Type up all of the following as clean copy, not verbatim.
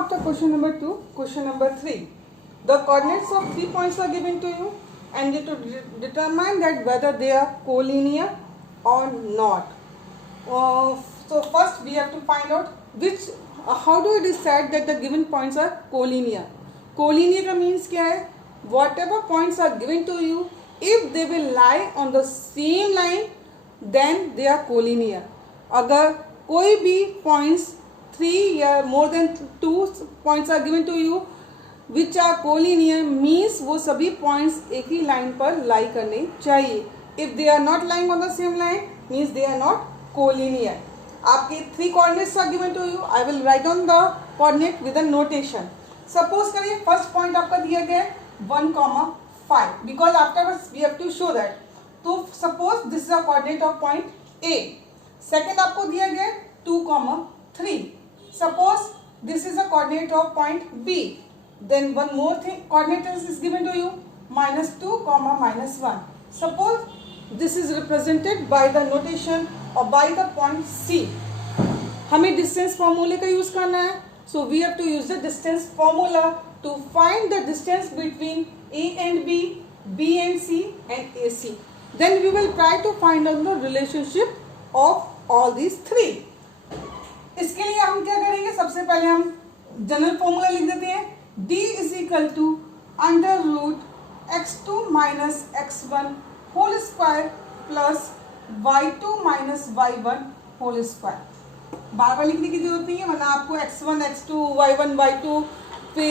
after question number 2, question number 3. The coordinates of 3 points are given to you and you have to determine that whether they are collinear or not. So first we have to find out how do we decide that the given points are collinear. Collinear का means क्या है? Whatever points are given to you, if they will lie on the same line, then they are collinear. अगर कोई भी points 3 या more than 2 points are given to you which are collinear means वो सभी points एक ही line पर lie करने चाहिए. If they are not lying on the same line means they are not collinear. आपके 3 coordinates are given to you. I will write on the coordinate with a notation. Suppose करिए first point आपका दिया गया है 1,5 because afterwards we have to show that. तो suppose this is a coordinate of point A. Second आपको दिया गया है 2,3. Suppose this is a coordinate of point B. Then one more thing coordinate is given to you -2, -1. Suppose this is represented by the notation or by the point C. हमें distance formula का use करना है. So we have to use the distance formula to find the distance between A and B, B and C and AC. Then we will try to find out the relationship of all these three. इसके लिए हम क्या करेंगे? सबसे पहले हम general formula लिख देते हैं. D is equal to under root x2 minus x1 whole square plus y2 minus y1 whole square. बार बार लिखने की जरूरत नहीं है वरना आपको x1, x2, y1, y2 फिर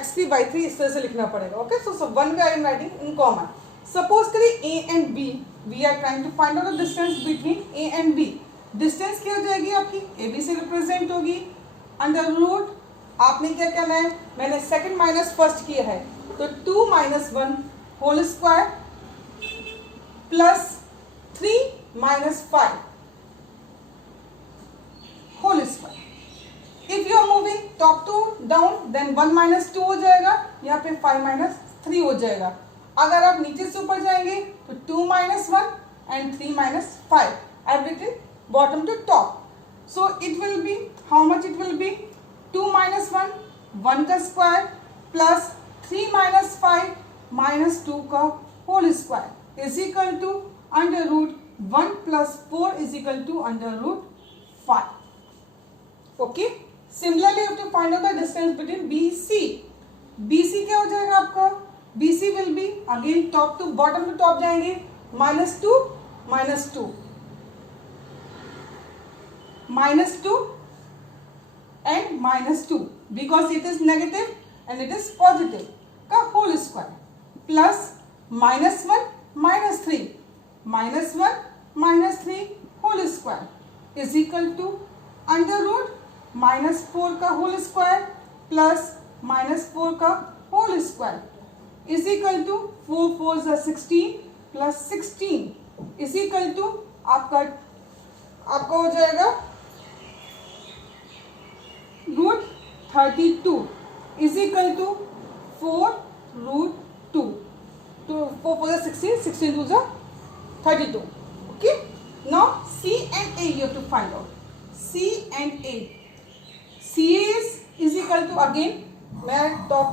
x3, y3 इस तरह से लिखना पड़ेगा. Okay so one way I am writing in common. Suppose करिए a and b, we are trying to find out the distance between a and b. Distance क्या हो जाएगी आपकी? ab से रिप्रेजेंट होगी. अंडर रूट आपने क्या करना है? मैंने सेकंड माइनस फर्स्ट किया है तो 2 - 1 whole square plus 3 - 5 whole square. If you are moving top to down then 1 - 2 हो जाएगा या फिर 5 - 3 हो जाएगा. अगर आप नीचे से ऊपर जाएंगे तो 2 - 1 and 3 - 5 everything bottom to top. So it will be how much? It will be 2 - 1 1 का स्क्वायर प्लस 3 - 5 -2 का whole square is equal to under root 1 + 4 is equal to under root 5. Okay. Similarly you have to find out the distance between BC. BC क्या हो जाएगा आपका? BC will be again top to bottom to top जाएंगे -2 -2 -2 and -2 because it is negative and it is positive का whole square plus -1 -3 -1 -3 whole square is equal to under root -4 का whole square plus -4 का whole square is equal to 4 4 = 16 प्लस 16 इज equal to आपका हो जाएगा root 32 is equal to 4 root 2. 4 4 = 16, 16 2 = 32. Okay. Now C and A you have to find out. C and A. CA is equal to again मैं top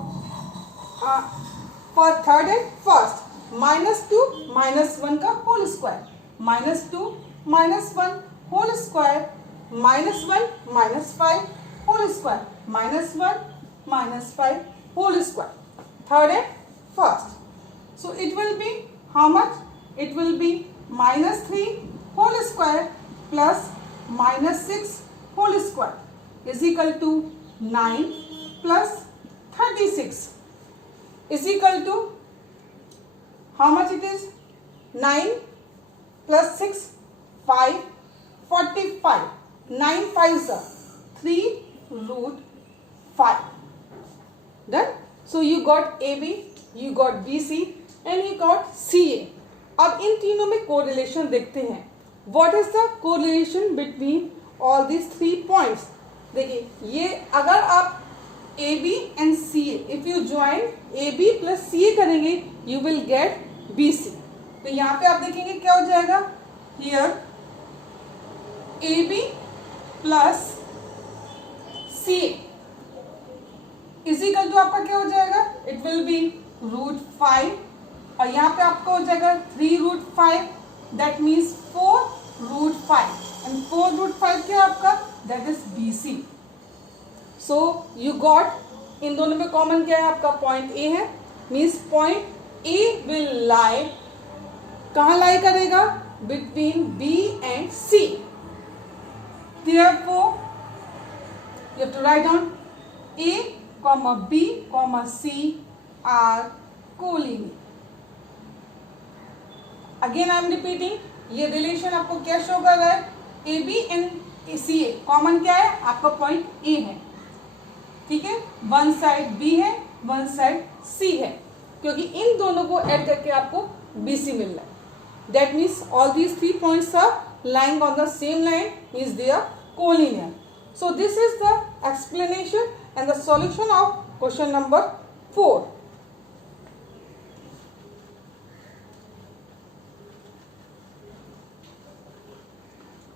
for third and first -2 -1 का whole square -2 -1 whole square -1 -5 whole square -1 -5 whole square third and first. So it will be how much? It will be -3 whole square plus -6 whole square is equal to 9 plus 36 is equal to how much it is? 9 plus 6 5 45. 9 5s are 3 root 5. Done. So you got AB, you got BC and you got CA. अब इन तीनों में correlation देखते हैं. What is the correlation between all these 3 points? देखिए ये अगर आप AB and CA, if you join AB plus CA करेंगे you will get BC. तो यहाँ पे आप देखेंगे क्या हो जाएगा? Here AB plus CA is equal to आपका क्या हो जाएगा, इट विल बी √5 और यहाँ पे आपका हो जाएगा 3√5, दैट मीन्स 4√5 एंड 4√5 क्या आपका, that is BC. So you got, इन दोनों में कॉमन क्या है आपका, पॉइंट ए है, means point A will lie, कहाँ लाई करेगा, between B and C. Therefore you have to write down A, B, C are collinear. Again I am repeating, ये रिलेशन आपको क्या शो कर रहा है, AB एंड CA कॉमन क्या है आपका, पॉइंट A है, ठीक है, वन साइड B है, वन साइड C है, क्योंकि इन दोनों को ऐड करके आपको BC मिल रहा है. That means all these 3 points are lying on the same line, means they are collinear. So this is the explanation and the solution of question number 4.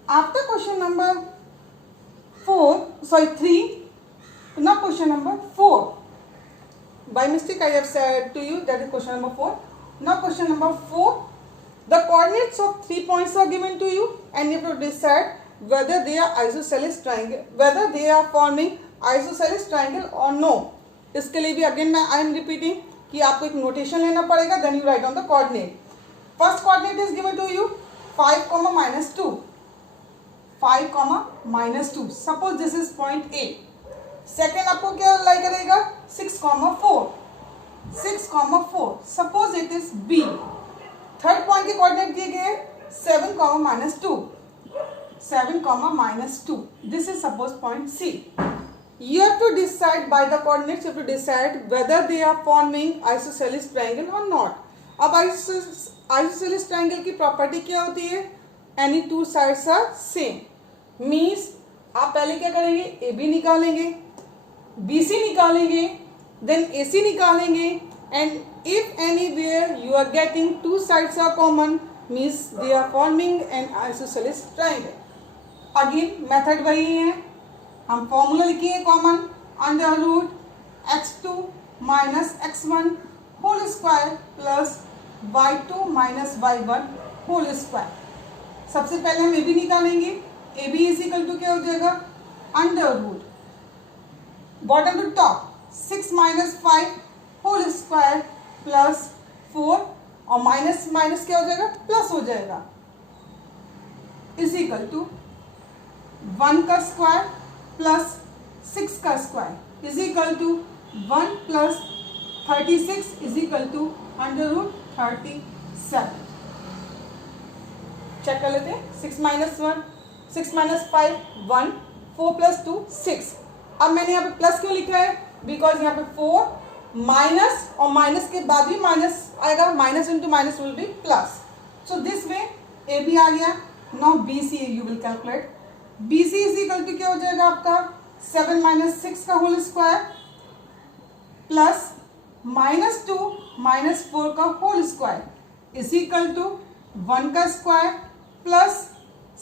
After question number 3, now question number 4. By mistake I have said to you that is question number 4. Now question number 4. The coordinates of 3 points are given to you and you have to decide whether they are isosceles triangle, whether they are forming isosceles triangle or no. इसके लिए भी again मैं I am repeating कि आपको एक notation लेना पड़ेगा, then you write down the coordinate. First coordinate is given to you 5, -2. 5, -2. Suppose this is point A. Second आपको क्या लाई करेगा, 6, 4. 6, 4. Suppose it is B. Third point के कोऑर्डिनेट दिए गए 7, -2. 7, -2. This is suppose point C. You have to decide by the coordinates. You have to decide whether they are forming isosceles triangle or not. अब isosceles triangle की property क्या होती है, any two sides are same. Means आप पहले क्या करेंगे, AB निकालेंगे, BC निकालेंगे, then AC निकालेंगे, and if anywhere you are getting two sides are common, means they are forming an isosceles triangle. Again method वही है, हम फॉर्मूला लिखेंगे common, √(x2 - x1) whole square plus y2 - y1 whole square. सबसे पहले हम AB निकालेंगे, AB is equal to क्या हो जाएगा, bottom to top 6 - 5 whole square plus 4 और माइनस माइनस क्या हो जाएगा, प्लस हो जाएगा, इज इक्वल टू 1 का स्क्वायर प्लस 6 का square is equal to 1 + 36 is equal to √37. Check कर लेते हैं. 6 - 1, 6 - 5 1, 4 + 2 6. अब मैंने यहाँ पे प्लस क्यों लिखा है, बिकॉज यहाँ पे 4 माइनस और माइनस के बाद भी माइनस आएगा, minus into minus will be plus. So this way A B आ गया. Now B C you will calculate. B C is equal to क्या हो जाएगा आपका, 7 - 6 का होल स्क्वायर प्लस -2 - 4 का whole square is equal to 1 का स्क्वायर प्लस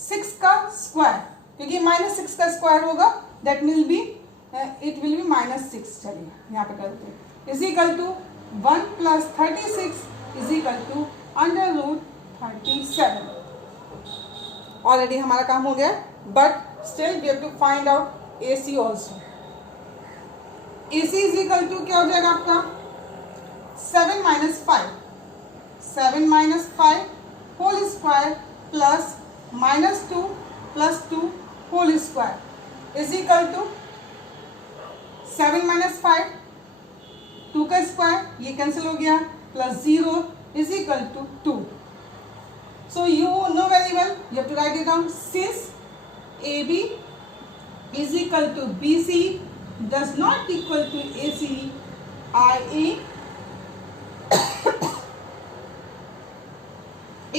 6 का स्क्वायर, क्योंकि -6 का स्क्वायर होगा that will be it will be -6. चलिए यहाँ पे करते हैं, is equal to 1 + 36 is equal to √37. Already हमारा काम हो गया, but still we have to find out AC also. AC is equal to क्या हो जाएगा आपका, 7 - 5 whole square plus -2 + 2 whole square is equal to 7 - 5 2 का स्क्वायर, ये कैंसिल हो गया, plus 0 is equal to 2. So you know very well, you have to write it down. Since AB is equal to BC does not equal to AC, IA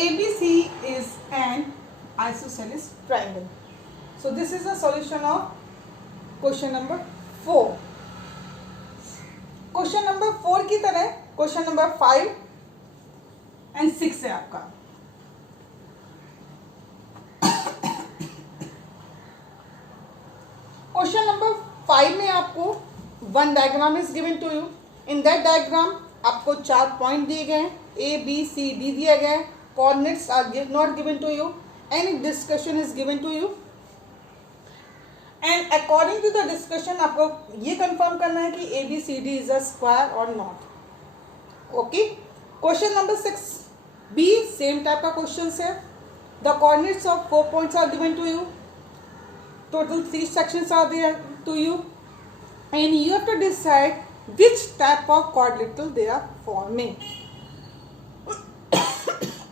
ABC is an isosceles triangle. So this is the solution of question number 4. Question number 4 की तरह question number 5 and 6 है आपका. Question number 5 में आपको one diagram is given to you. In that diagram आपको 4 point दिए गए हैं, A, B, C, D दिया गया है. Coordinates are not given to you. Any discussion is given to you and according to the discussion आपको ये confirm करना है कि ABCD इज अ स्क्वायर और not. Okay. Question number 6 B same type का क्वेश्चन है. The coordinates of 4 points are given to you. Total 3 sections are there to you and you have to decide which type of quadrilateral they are forming.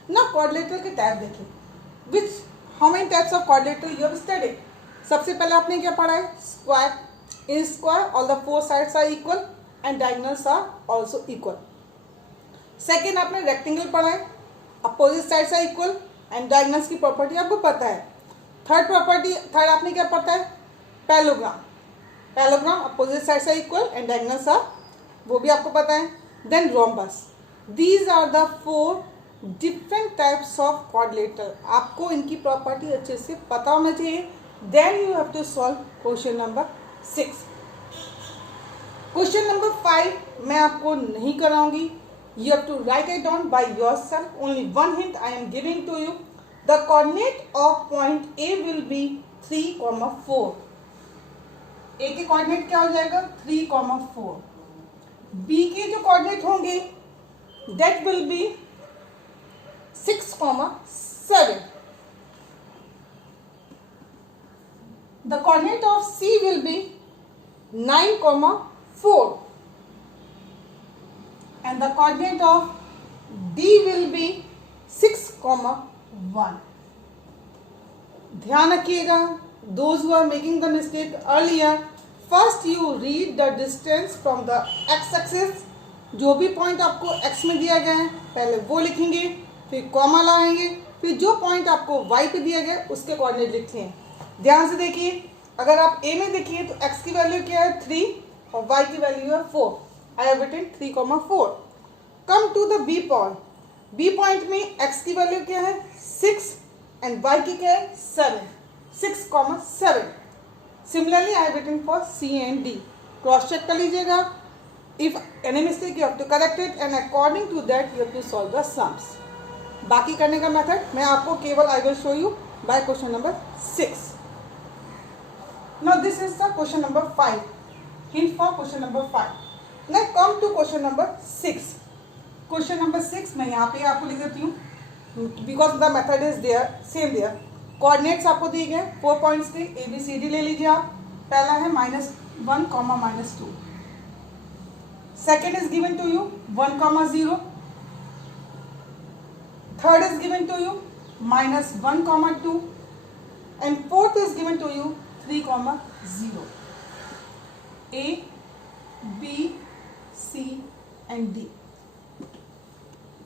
Now quadrilateral के type देखिए. Which how many types of quadrilateral you have studied? सबसे पहले आपने क्या पढ़ा है? Square. In square all the 4 sides are equal and diagonals are also equal. Second आपने rectangle पढ़ा है. Opposite sides are equal and diagonals की प्रॉपर्टी आपको पता है. थर्ड आपने क्या पढ़ता है? Parallelogram. Parallelogram opposite sides are equal and diagonals are, वो भी आपको पता है. Then rhombus. These are the 4 different types of quadrilateral. आपको इनकी प्रॉपर्टी अच्छे से पता होना चाहिए. Then you have to solve question number 6. Question number 5 मैं आपको नहीं कराऊंगी. You have to write it down by yourself. Only one hint I am giving to you. The coordinate of point A will be 3,4. A के coordinate क्या हो जाएगा? 3,4. B के जो coordinate होंगे that will be 6,7. The coordinate of C will be 9,4. And the coordinate of D will be 6,1. ध्यान रखिएगा, those who are making the mistake earlier, first you read the distance from the x-axis. जो भी point आपको x में दिया गया है पहले वो लिखेंगे, फिर कॉमा लगाएंगे, फिर जो पॉइंट आपको y पे दिया गया उसके कोऑर्डिनेट लिखते हैं. ध्यान से देखिए, अगर आप A में देखिए तो x की वैल्यू क्या है? 3 और y की वैल्यू है 4. I have written 3,4. Come to the B point. B point में x की वैल्यू क्या है? 6 and y की क्या है? 7. 6,7. Similarly, I have written for C and D. Cross check कर लीजिएगा. If any mistake, you have to correct it and according to that, you have to solve the sums. बाकी करने का मेथड मैं आपको केवल I will show you by question number 6. Now this is the question number 5. Hint for question number 5. Now come to question number 6. Question number 6 मैं यहाँ पे आपको लिख देती हूँ because the method is there, same there. Coordinates आपको दिए गए 4 पॉइंट्स के ABCD ले लीजिए आप. पहला है -1, -2. Second is given to you 1, 0. Third is given to you -1, 2. And fourth is given to you 3, 0. A, B, C and D.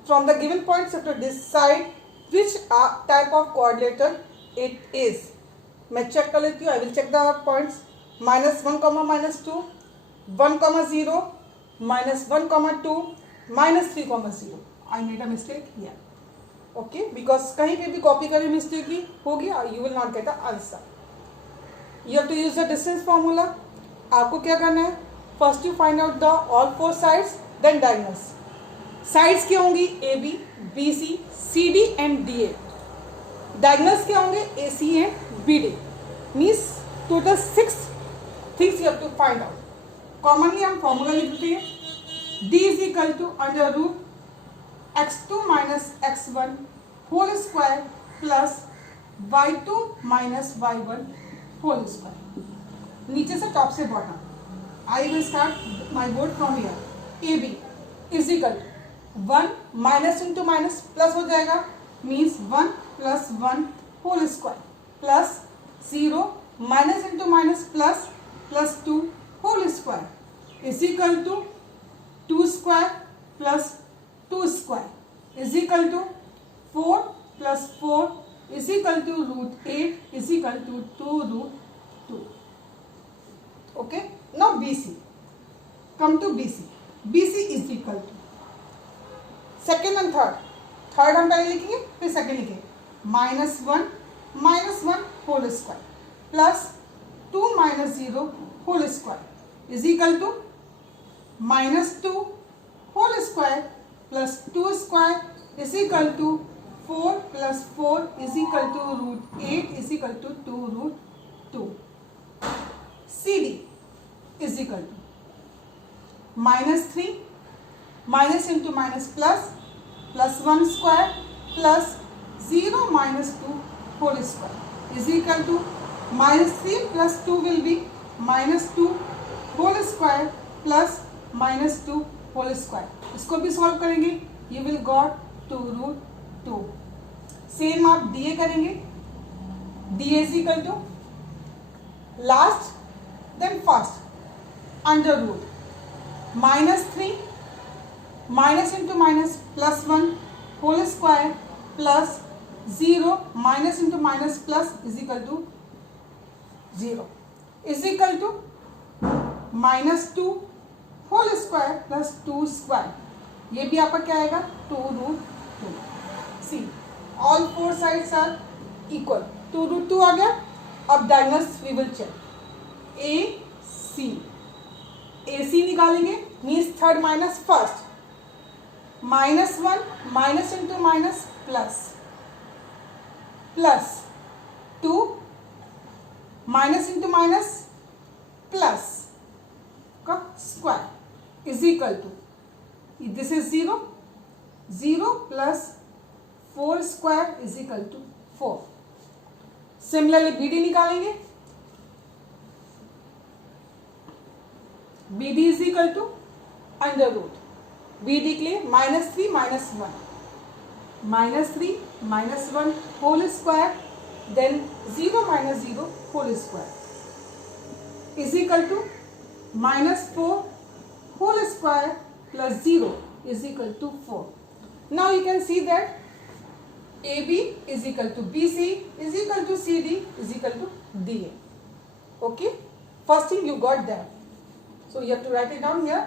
From the given points you have to decide which type of quadrilateral it is. मैं check कर लेती हूँ. I will check the points. -1, -2, 1, 0, -1, 2, -3, 0. I made a mistake here. Okay, because कहीं पे भी copy करने में mistake होगी, you will not get the answer. You have to use the distance formula. आपको क्या करना है? First you find out the all 4 sides, then diagonals. Sides क्या होंगी? AB, BC, CD and DA. Diagonals क्या होंगे? AC and BD. Means total 6 things you have to find out. Commonly हम formula लिखते हैं. D is equal to √x2 - x1 whole square plus y2 - y1 whole square. नीचे से top से bottom. I will start my board from here. AB is equal 1 minus into minus plus हो जाएगा, means 1 + 1 whole square plus 0 minus into minus plus +2 whole square is equal to 2 square plus 2 square is equal to 4 + 4 is equal to √8 is equal to 2√2. Okay, now BC. Come to BC. BC is equal to second and third हम पहले लिखेंगे फिर second लिखेंगे. -1 whole square plus 2 - 0 whole square is equal to -2 whole square plus 2 square is equal to 4 plus 4 is equal to √8 is equal to 2√2. CD is equal to -3 minus into minus plus 1 square plus 0 -2 whole square is equal to -3 plus 2 will be -2 whole square plus -2 whole square. इसको भी solve करेंगे. You will got 2√2. Same आप DA करेंगे. DA is equal to last then first under root -3 minus into minus plus 1 whole square plus 0 minus into minus plus is equal to 0 is equal to -2 whole square plus 2 square. ये भी आपका क्या आएगा 2√2. See all four sides are equal. 2√2 आ गया. अब diagonals we will check. AC निकालेंगे means third minus first. -1 minus into minus plus 2 minus into minus plus का square is equal to this is 0 plus 4 square is equal to 4. Similarly BD निकालेंगे. BD is equal to under root. BD के लिए -3 minus 1 whole square then 0 minus 0 whole square is equal to -4 whole square plus 0 is equal to 4. Now you can see that AB is equal to BC is equal to CD is equal to DA. Okay, first thing you got that, so you have to write it down here.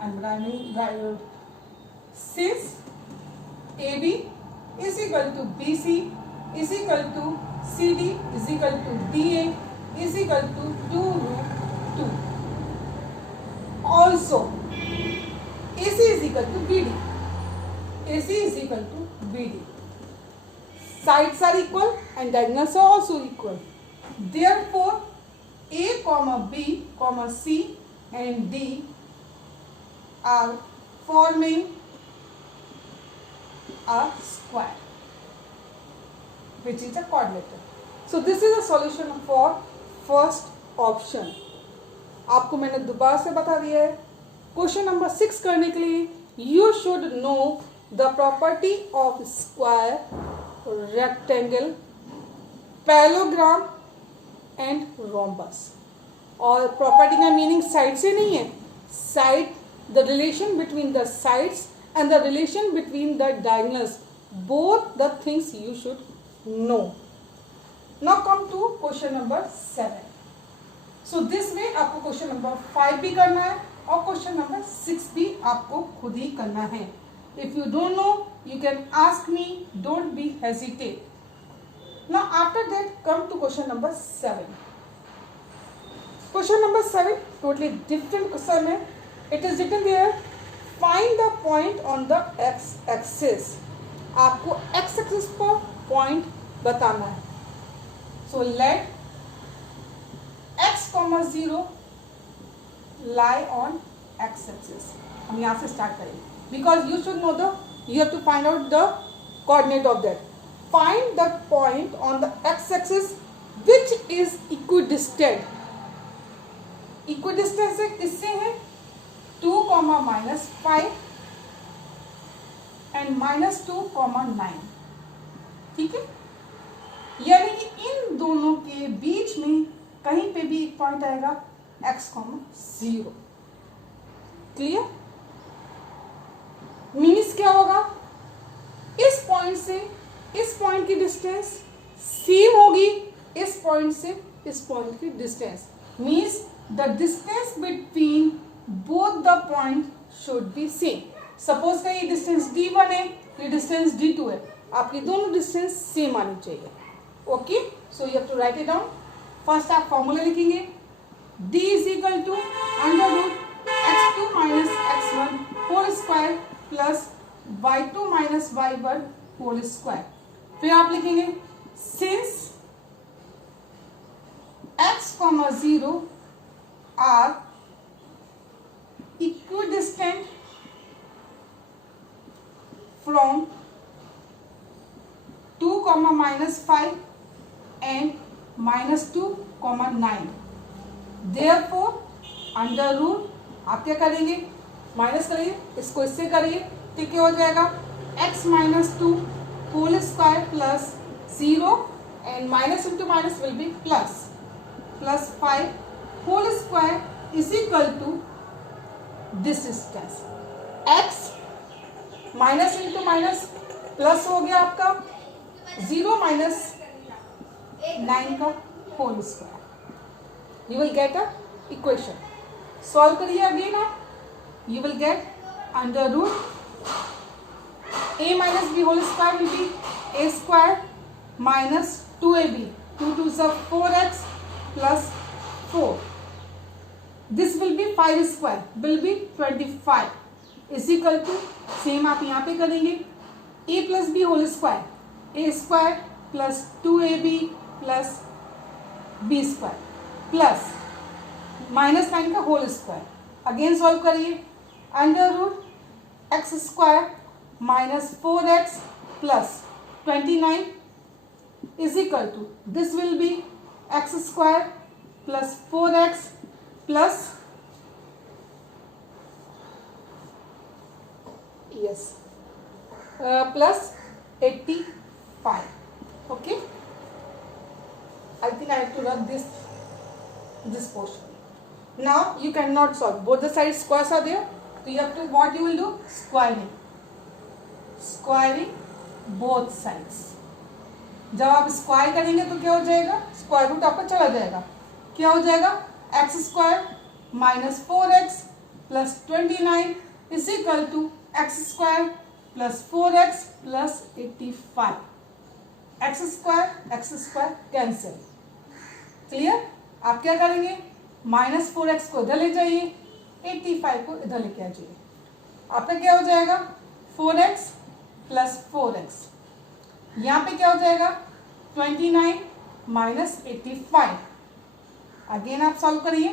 I'm writing since AB is equal to BC is equal to CD is equal to DA is equal to 2√2. Also AC is equal to BD. AC is equal to BD. Sides are equal and diagonals are also equal. Therefore, A, B, C and D are forming a square, which is a quadrilateral. So this is a solution for first option. आपको मैंने दोबारा से बता दिया है. Question number 6 करने के लिए you should know the property of square, rectangle, parallelogram and rhombus. और प्रॉपर्टी का मीनिंग साइड से नहीं है. Side, the relation between the sides and the relation between the diagonals, both the things you should know. Now come to question number 7. So this way आपको question number 5 भी करना है और question number 6 भी आपको खुद ही करना है. If you don't know, you can ask me. Don't be hesitate. Now after that come to question number 7. Question number 7 totally different question है. It is written there. Find the point on the x-axis. आपको x-axis पर point बताना है. So let x, 0 lie on x-axis. हम यहाँ से start करेंगे. Because you should know you have to find out the coordinate of that. Find the point on the x-axis which is equidistant. Equidistant से किससे है? 2, -5 and -2, 9. ठीक है. यानी कि इन दोनों के बीच में कहीं पे भी एक पॉइंट आएगा x, 0. क्लियर? मीन्स क्या होगा? इस पॉइंट से इस पॉइंट की डिस्टेंस सेम होगी इस पॉइंट से इस पॉइंट की distance. Means the distance between both the point should be same. Suppose का ये डिस्टेंस D1 है, ये डिस्टेंस D2 है, आपकी दोनों डिस्टेंस सेम आनी चाहिए. Okay, so you have to write it down. First आप फॉर्मूला लिखेंगे. d is equal to under root x2 minus x1 whole square plus y2 minus y1 whole square. फिर आप लिखेंगे since x, 0 are equidistant from 2, minus 5 and minus 2, 9. Therefore, under root आप क्या करेंगे, minus करिए, इसको इससे करिए, ठीक है, हो जाएगा x minus 2 whole square plus 0 and minus into minus will be plus 5 whole square is equal to this distance x minus into minus plus हो गया आपका 0 माइनस 9 का whole square. You will get a equation. Solve करिए again आप, you will get under root a minus b whole square will be a square minus 2ab, 2 2 4x plus 4. This will be 5 square will be 25 is equal to same आप यहाँ पे करेंगे a plus b whole square, a square plus 2ab plus b square plus minus 9 का whole square. Again solve करिए, under root x square minus 4x plus 29 is equal to this will be x square plus 4x plus plus 85. Okay, I think I have to run this portion. Now you cannot solve, both the sides squares are there, so you have to, what you will do, squaring both sides. जब आप square करेंगे तो क्या हो जाएगा, square root आपका चला जाएगा, क्या हो जाएगा, x square minus 4x plus 29 is equal to x square plus 4x plus 85. X square cancel, clear. आप क्या करेंगे, माइनस 4x को इधर ले जाइए, 85 को इधर लेके आ जाइए, आपका क्या हो जाएगा 4x प्लस 4x, यहाँ पे क्या हो जाएगा 29 माइनस 85. अगेन आप सॉल्व करिए,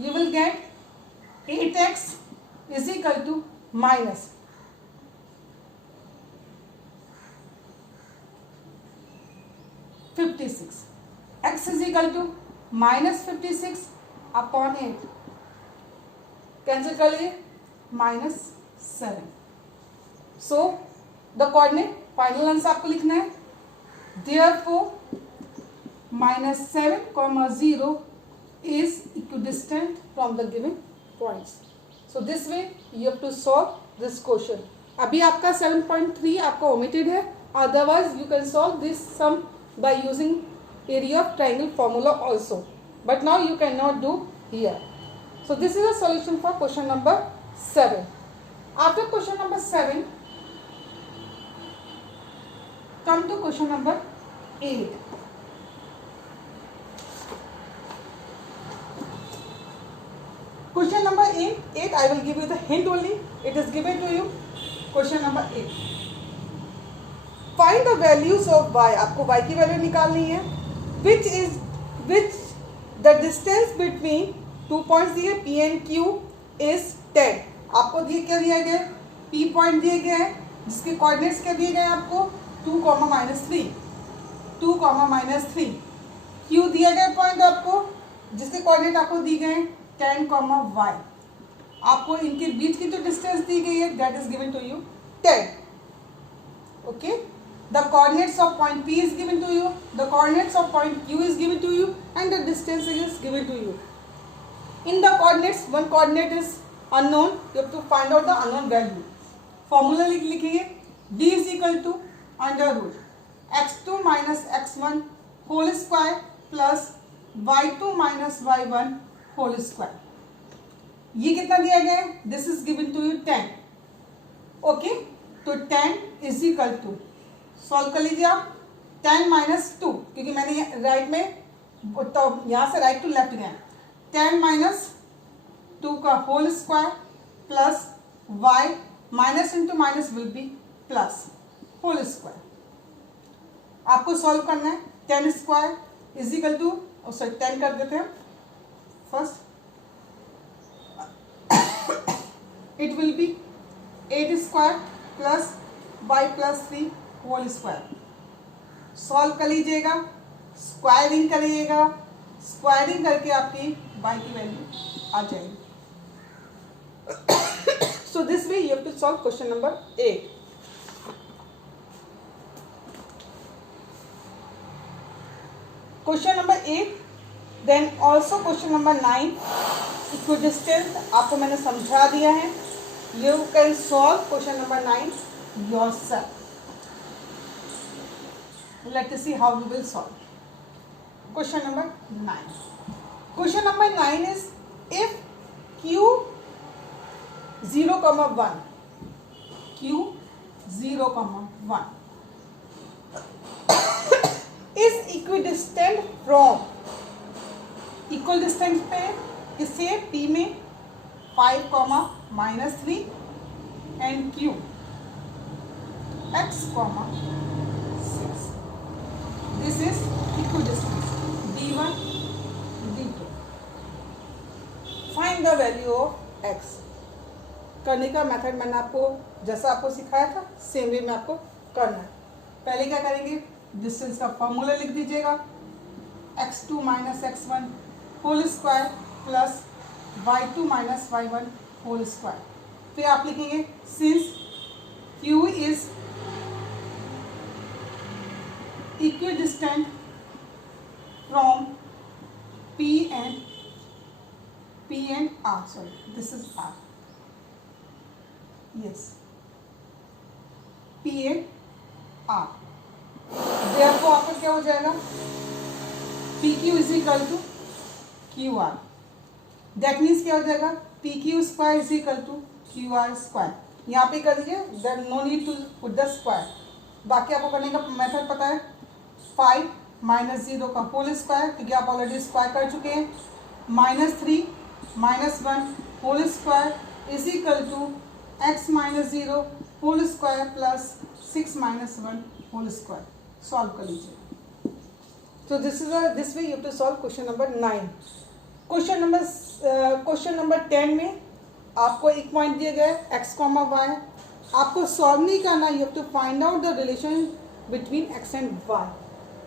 you will get 8x is equal to minus 56, x is equal to minus 56 upon 8, cancel कर लिए, minus 7. So the coordinate final answer आपको लिखना है, therefore minus 7, 0 is equidistant from the given points. So this way you have to solve this question. अभी आपका 7.3 आपका omitted है, otherwise you can solve this sum by using area of triangle formula also, but now you cannot do here. So this is a solution for question number 7. After question number 7, come to question number 8. Question number 8, I will give you the hint only. It is given to you. Question number 8. Find the values of y. आपको y की value निकालनी है. Which the distance between 2 points दिए P and Q is 10. आपको दिए क्या दिया गया है, P पॉइंट दिए गए हैं जिसके कोऑर्डिनेट्स क्या दिए गए हैं आपको 2, -3, 2, -3. Q दिया गया पॉइंट आपको जिसके कोऑर्डिनेट आपको दिए गए हैं 10, y. आपको इनके बीच की जो डिस्टेंस दी गई है that is given to you 10. Okay, the coordinates of point P is given to you, the coordinates of point Q is given to you and the distance is given to you. In the coordinates one coordinate is unknown, you have to find out the unknown value. Formula लिखिए, d is equal to under root x2 minus x1 whole square plus y2 minus y1 whole square. ये कितना दिया गया है, this is given to you 10. Okay, तो 10 is equal to, solve कर लीजिए आप, 10 -2, क्योंकि मैंने राइट में तो यहाँ से राइट टू लेफ्ट गया, 10 माइनस 2 का whole square plus y minus into minus will be plus whole square. आपको सॉल्व करना है। 10 square is equal to, sorry 10 कर देते हैं first, it will be 8 square plus y plus 3 whole square. Solve कर लीजिएगा, स्क्वायरिंग करिएगा, स्क्वायरिंग करके आपकी y की वैल्यू आ जाएगी। So this way you have to solve question number 8. Question number 8, then also question number 9, equidistant आपको मैंने समझा दिया है। You can solve question number 9 yourself. Let us see how we will solve. Question number 9. Question number 9 is if Q 0, 1, Q 0, 1 is equidistant from, equal distance पे किससे, P में 5, -3 and Q x, 6. This is equidistance D1 D2. Find the value of x। करने का method मैंने आपको जैसा आपको सिखाया था सेम वे में आपको करना है। पहले क्या करेंगे, डिस्टेंस का फॉर्मूला लिख दीजिएगा, x2 minus x1 whole square plus y2 minus y1 whole square. फिर आप लिखेंगे since q is equidistant from p and r, sorry this is r, yes, P and R, therefore आपका क्या हो जाएगा, PQ is equal to QR, that means क्या हो जाएगा, PQ square is equal to QR square. यहाँ पे कर दीजिए, then no need to put the square. बाकी आपको करने का मेथड पता है, 5 -0 का होल स्क्वायर, क्योंकि आप ऑलरेडी स्क्वायर कर चुके हैं, -3 -1 whole square is equal to x -0 whole square plus 6 -1 whole square. Solve कर लीजिए। तो this way you have to solve question number 9। Question number 10 में आपको एक पॉइंट दिया गया है x, y। आपको सॉल्व नहीं करना, you have to find out the relation between x and y।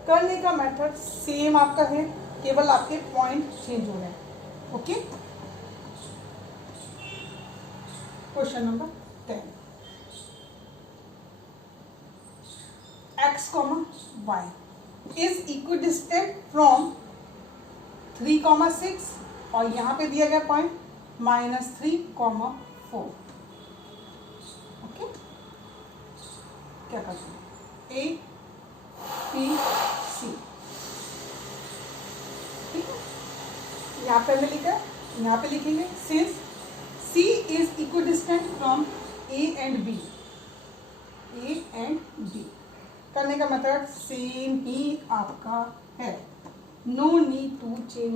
करने का मेथड सेम आपका है, केवल आपके पॉइंट चेंज हो रहे हैं। Okay, question number 10, x, y is equidistant from 3, 6 और यहाँ पे दिया गया पॉइंट -3, 4। ओके, क्या करते हैं, A, B, C, ठीक है। यहाँ पे हमने लिखा है, यहाँ पे लिखेंगे since C is equidistant from A and B, A and B। करने का मेथड सेम ही आपका है, no need to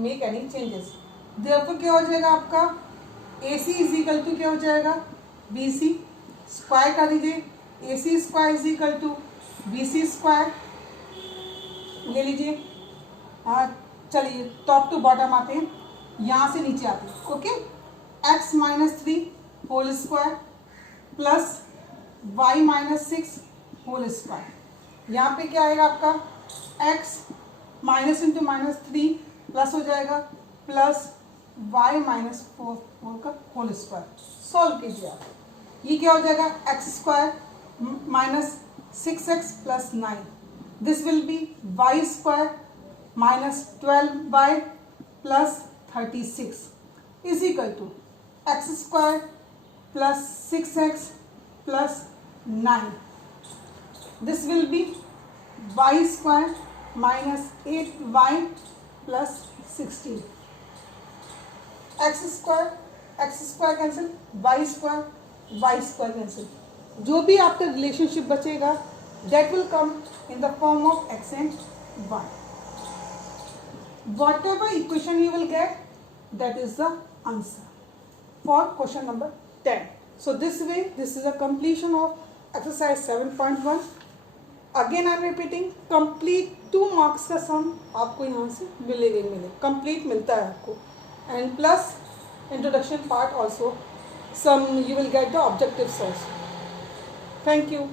make any changes. देखो क्या हो जाएगा आपका, AC इज इक्वल टू क्या हो जाएगा, BC स्क्वायर कर दीजिए, AC square is equal to BC square ले लीजिए। हाँ चलिए, टॉप टू बॉटम आते हैं, यहाँ से नीचे आते हैं। Okay, x -3 whole square plus y -6 whole square. यहाँ पे क्या आएगा आपका, x माइनस इंटू -3 प्लस हो जाएगा प्लस y -4 का होल स्क्वायर। सॉल्व कीजिए आप, ये क्या हो जाएगा, x square -6x plus 9, this will be y square -12y plus 36 is equal to x square plus 6x plus 9, this will be y square -8y plus 16, x square cancel, y square cancel. जो भी आपका relationship बचेगा that will come in the form of x and y। Whatever equation you will get, That is the answer for question number 10. So this way, this is a completion of exercise 7.1. Again I am repeating, complete 2 marks का sum आपको यहाँ से मिलेगा ही मिलेगा, complete मिलता है आपको, and plus introduction part also, some you will get the objectives also. Thank you.